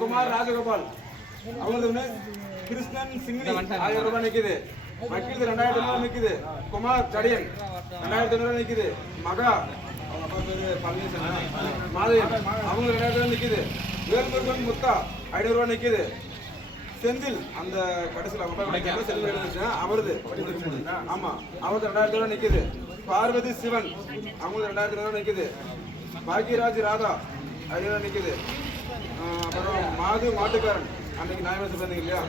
குமார் ராஜகோபால். அவங்களது கிருஷ்ணன் சிங்னி ஆயிரம் ரூபாய் நிக்குது வக்கீல் ரெண்டாயிரத்தி ஐநூறு நிக்குது குமார் சடியன் ரெண்டாயிரத்தி ஐநூறு நிக்குது மகா அவங்க அப்பா பேரு பழனிசாமி மாதவன் அவங்க ரெண்டாயிரத்தி ஐநூறு நிக்குது வேல்முருகன் முத்தா ஐநூறு ரூபாய் நிக்குது செந்தில் அந்த கடைசியில் அவங்க செந்தில் எழுதுச்சு அவருது. ஆமா அவருக்கு ரெண்டாயிரத்தி ரூபாய் நிக்குது பார்வதி சிவன் அவங்களுக்கு ரெண்டாயிரத்தி ரூபாய் நிக்குது பாக்யராஜ் ராதா ஐநூறு ரூபாய் நிக்குது அப்புறம் மாது மாட்டுக்காரன். அன்னைக்கு நியாயம் சொன்னீங்க இல்லையா?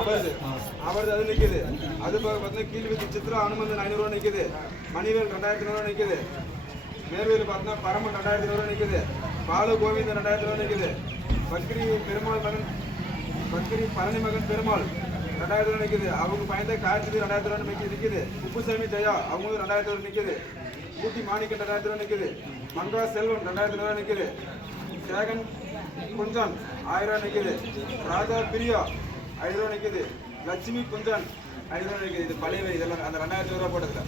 அவரது. அவரது அது நிக்குது. அது போக பார்த்தீங்கன்னா கீழ்வித்து சித்ரா அனுமந்தன் ஐநூறுரூவா ரூபாய் நிக்குது. மணிவேல் ரெண்டாயிரத்தி நூறு நிக்குது. நேர்வேல் பார்த்தீங்கன்னா பரமன் ரெண்டாயிரத்தி ரூபாய் நிக்குது. பாலு கோவிந்தன் ரெண்டாயிரத்தி ரூபா நிக்குது. பக்ரி பெருமாள் மகன் பக்ரி பழனி மகன் பெருமாள் ரெண்டாயிரத்தி ரூபாய் நிக்குது. அவங்க பயந்த கார்த்திகை ரெண்டாயிரத்தி ரூபாய் நிக்கி நிக்குது. குப்புசாமி ஜெயா அவங்களும் ரெண்டாயிரத்தி நூறு நிக்குது. ஊட்டி மாணிக்கன் ரெண்டாயிரத்தி ரூபா நிக்குது. மங்கா செல்வன் ரெண்டாயிரத்தி ரூபாய் நிக்குது. குஞ்சன் ஆயிரம் ரூபாய் நிக்குது. ராஜா பிரியா ஐநூறு ரூபாய் நிக்குது. லட்சுமி குஞ்சன் ஐநூறு ரூபாய் நிக்குது. இது பழைய இதெல்லாம் அந்த ரெண்டாயிரத்தி ரூபாய் போட்டதுல.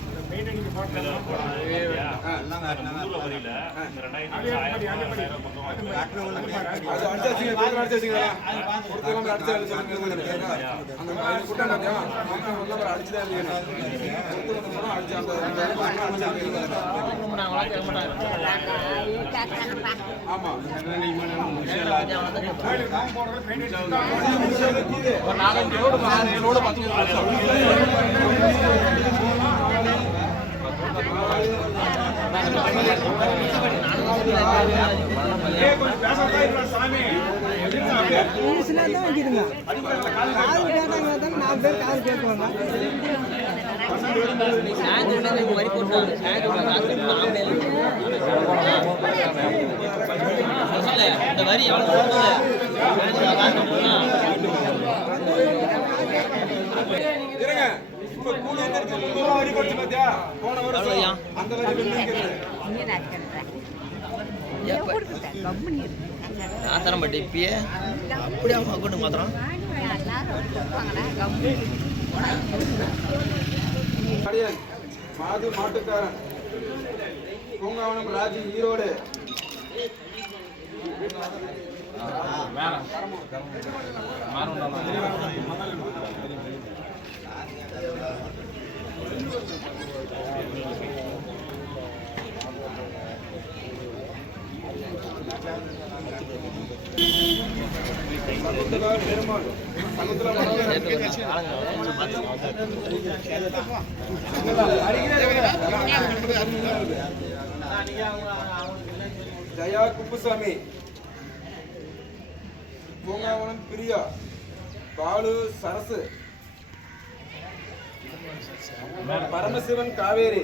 அது பாத்தியா மொத்தம் உள்ள ஒரு அடிச்சுதான் இருக்கீங்க ஒருத்தவங்க சொன்னா அடிச்சு அந்த அடிச்சாங்க ஆமா ஈஸியாக தான் வைக்கிதுங்க காது கேட்டாங்க தான் நாலு பேர் காது கேட்குவாங்க இந்த வரி எவ்வளவு இருங்க. இப்ப கூலி எந்த இடத்துல முந்நூறு ரூபா வரி போச்சு பாத்தியா? போன வருஷம் அந்த வரி நான் தர மாட்டேன் இப்பயே அப்படியே அவங்க அக்கௌண்ட் மாத்திரம் மாது மாட்டுக்காரன். பூங்காவனம் ராஜி ஈரோடு. சமுத்திரா ஜயா குப்புசாமி. பூங்காவனம் பிரியா. பாலு சரசு. பரமசிவன் காவேரி.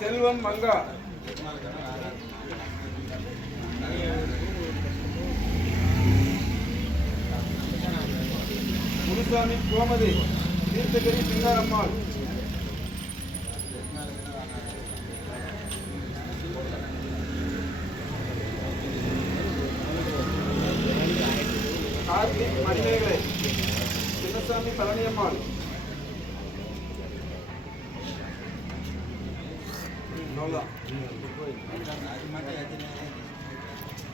செல்வம் மங்கா. முனுசாமி கோமதி தீர்த்தகிரி சிங்காரம்மாள் கார்த்திக் மணிமேகலை சின்னசாமி பழனியம்மாள். அவ்வளோதான் நம்மளும் கொடைகள்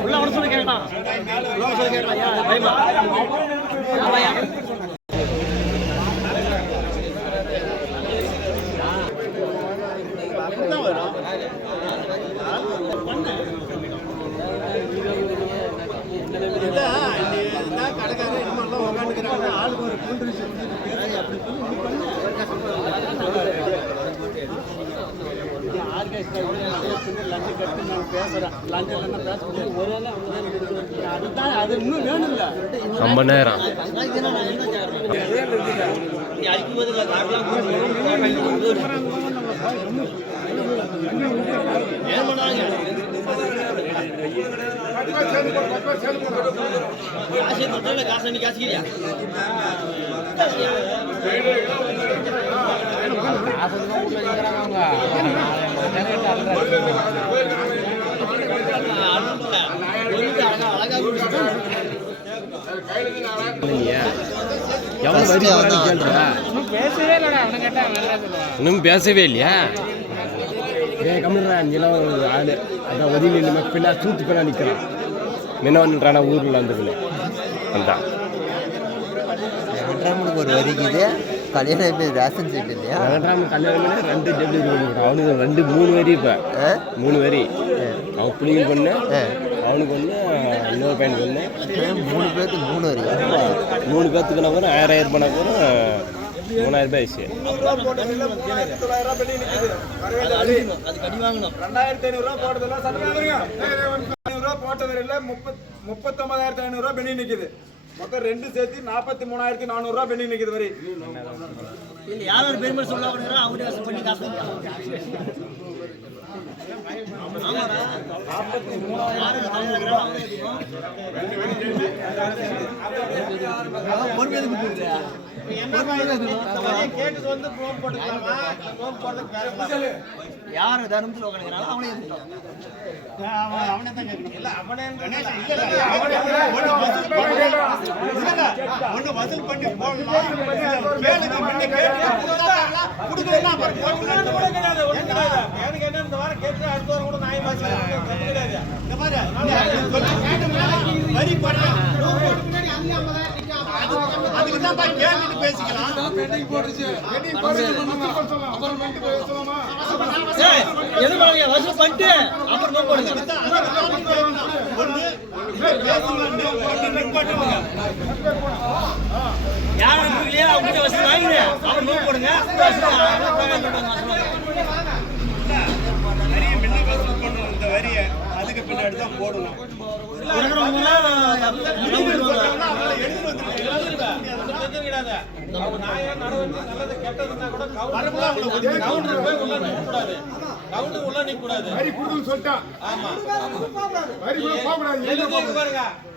உள்ள அவன சொல்லி கேட்டான் உள்ள சொல்லி கேட்டான் யா பயமா நேரம். அதுதான் நான் என்ன காசு காசு நீ இன்னும் பேசவே இல்லையா? ஏ கம்மிடுறா அஞ்செல்லாம் ஆளு. அதான் ஒதுங்கி நின்று பின்னா தூத்து பின்னா நிற்கிறான் வந்துட்டானா ஊரில் வந்ததுல வந்தான். வெங்கட்ராமனுக்கு ஒரு வரிக்குது கல்யாணம் ஆகி ரேஷன் சீட் இல்லையா? வெங்கட்ராம கல்யாணம் பண்ணி ரெண்டு பண்ணிவிட்டான் அவனுக்கு ரெண்டு மூணு வரி இப்போ? மூணு வரி. அவன் பிள்ளைங்க பொண்ணு. அவனுக்கு ஒன்று இன்னொரு பையனுக்கு ஒன்று மூணு பேருக்கு மூணு வரியா மூணு பேர்த்துக்குனா கூட ஆயிரம் ஆயிரம் ரூபாய் கூட மூணாயிரம் ரூபாய் பெண்ணி வரி. வாங்கணும் ரெண்டாயிரத்தி ஐநூறு ரூபாய் போட்டதில்ல சட்டமே வருங்க ஐநூறு ரூபாய் போட்ட வரையில முப்பத் முப்பத்தொன்பதாயிரத்தி ஐநூறு ரூபாய் பெண்ணி நிக்குது. மொத்தம் ரெண்டு சேர்த்து நாற்பத்தி மூணாயிரத்தி நானூறு ரூபாய் பெண்ணி நிக்குது யாரோட பெருமை சொல்ல அவங்க காசு பண்ணி காசு யாரு தலையில இருக்கிறாரோ தர்மத்தில் அவனே ஒண்ணு வசூல் பண்ணி கேட்டு அப்புறம் போகணும் இந்த மாதிரி கேட்டோம்னா வரி போடலாம் தான் கேட்டுட்டு பேசிக்கலாம்? ஏய், எது பண்ணுங்க வசூல் பண்ணிட்டு அப்புறம் நோட் போடுங்க. ஒண்ணு பேசலாம் போட்டு நிப்பாட்டுவாங்க யார் அனுப்புறீங்களோ அவங்க வசூல் வாங்கிடு அப்புறம் போடுங்க வசூல் நிறைய முன்ன வசூல் பண்ணணும் இந்த வரியை அதுக்கு பின்னாடி தான் போடணும்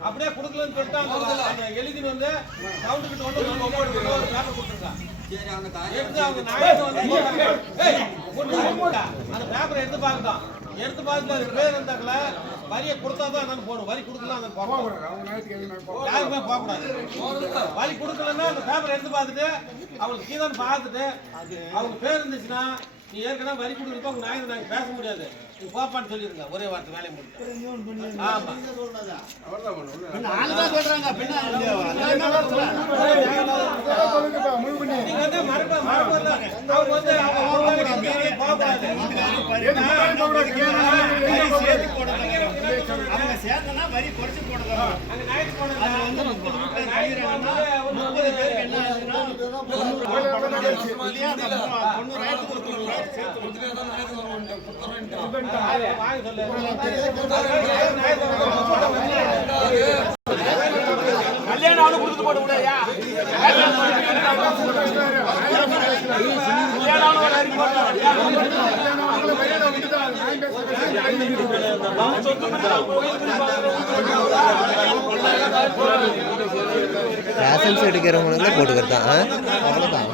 அப்படியே கொடுக்கலன்னு சொல்லிட்டு அந்த- எழுதி வந்து கவுண்டர்கிட்ட வந்து ஒரு பேப்பர் ஒரு பேப்பர் கொடுத்துருக்கான் எடுத்து அவங்க நாயத்தை வந்து ஏய், போட்டு போடா. அந்த பேப்பரை எடுத்து பார்க்கட்டும் எடுத்து பார்த்துட்டு அது பேர் இருந்தாக்கல வரியை கொடுத்தா தான் நான் போடும் வரி கொடுக்கலாம் அந்த யாருமே போகக்கூடாது வரி கொடுக்கலன்னா அந்த பேப்பரை எடுத்து பார்த்துட்டு அவங்களுக்கு கீழே பார்த்துட்டு அவங்க பேர் இருந்துச்சுன்னா நீ ஏற்கனவே வரி கொடுக்குறப்ப உங்க நாயத்தை நாங்கள் பேச முடியாது. நீ போப்பான்னு சொல்லிருங்க. ஒரே வார்த்தை வேலையை முடிச்சு ஆமா. நீங்க வந்து அவங்க அவங்க போகக்கூடாது அவங்க சேர்த்தனா வரி குறைச்சு அது வந்து முப்பது முப்பது பேருக்கு என்ன ஆகுதுன்னா இல்லையா தொண்ணூறாயிரத்துக்கு ஒரு சேர்த்து கல்யாணம் ஆளு கொடுத்து போட முடியா ரேஷன்ஸ் எடுக்கிறவங்களுக்குலாம் போட்டுக்கிறது தான். அவ்வளோதான்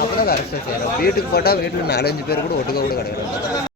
அவ்வளோதான் அரசு சேரும் வீட்டுக்கு போட்டால் வீட்டில் நாலஞ்சு பேர் கூட ஒட்டுக்க கூட கிடையாது